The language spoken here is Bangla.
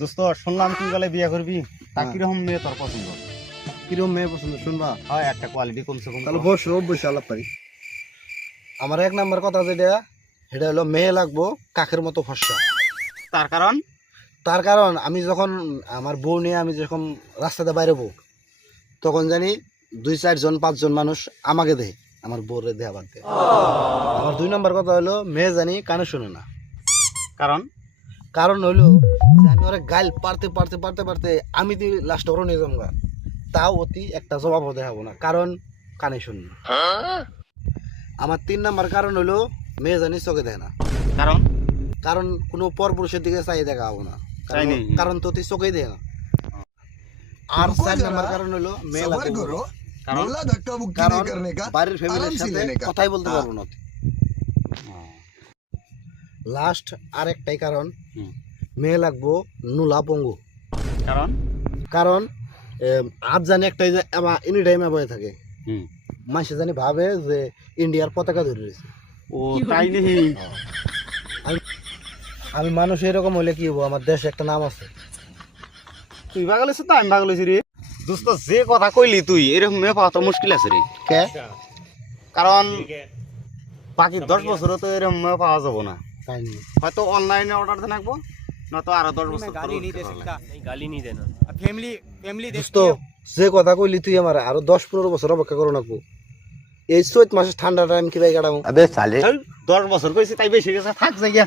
দোস্ত শুনলাম তুই গেলে বিয়ে করবি তা কিরকম মেয়ে তোর পছন্দ? কিরকম মেয়ে পছন্দ শুনবা? হয় একটা কোয়ালিটি কমসে কম। তাহলে বসে আলাপ পারি। আমার এক নাম্বার কথা যেটা সেটা হলো মেয়ে লাগবো কাকের মতো ফর্সা। তার কারণ তার কারণ আমি যখন আমার বউ নিয়ে আমি যখন রাস্তাতে বাইরে বউ তখন জানি 2-4-5 জন মানুষ আমাকে দেয়, আমার বউরে দেয়া বাদ দেয়। আমার 2 নাম্বার কথা হলো মেয়ে জানি কানে শুনে না। কারণ কারণ হইলো যে আমি ওরা গাইল পারতে আমি তুই লাস্ট ওরও নিয়ে যাবো, তাও অতি একটা জবাবও দেখাবো না, কারণ কানে শুনি না। আমার 3 নাম্বার কারণ হইলো মেয়ে জানি চোখে দেয় না। কারণ কারণ কোনো পরপুরুষের দিকে চাই দেখা হবো না, চাই নেই। কারণ তো তুই চোখেই দেয় না। আর 4 নাম্বার কারণ হইলো মেয়ে লাগবে কারণ কারণ বাড়ির ফ্যামিলির সাথে কথাই বলতে পারবো না। লাস্ট আরেকটাই কারণ মেয়ে লাগবো নুলা পঙ্গু। কারণ কারণ আজ জানি একটাই যে এনি টাইম বয়ে থাকে, মানুষ জানি ভাবে যে ইন্ডিয়ার পতাকা ধরে রয়েছে। ও তাই নেই। আমি মানুষ এরকম হলে কি হবো, আমার দেশে একটা নাম আছে। তুই ভাগল হয়েছিস তো আমি ভাগল হয়েছি রে দোস্ত। যে কথা কইলি তুই এরকম মেয়ে পাওয়া তো মুশকিল আছে রে। কে? কারণ বাকি 10 বছরও তো এরকম মেয়ে পাওয়া যাবো না। তাই নি? হয়তো অনলাইনে অর্ডার দিয়ে রাখবো, না তো আরো 10 বছর गाली नहीं दे सकता, नहीं गाली नहीं देना। अब फैमिली फैमिली দোস্ত যে কথা কইলি তুই আমার আরো 10-15 বছর অপেক্ষা করো নাকবো। এই 4 মাসের ঠান্ডা টাইম কি ভাই কাটাবো? 10 বছর কইছি তাই বেশি গেছে, থাক যাই গিয়া।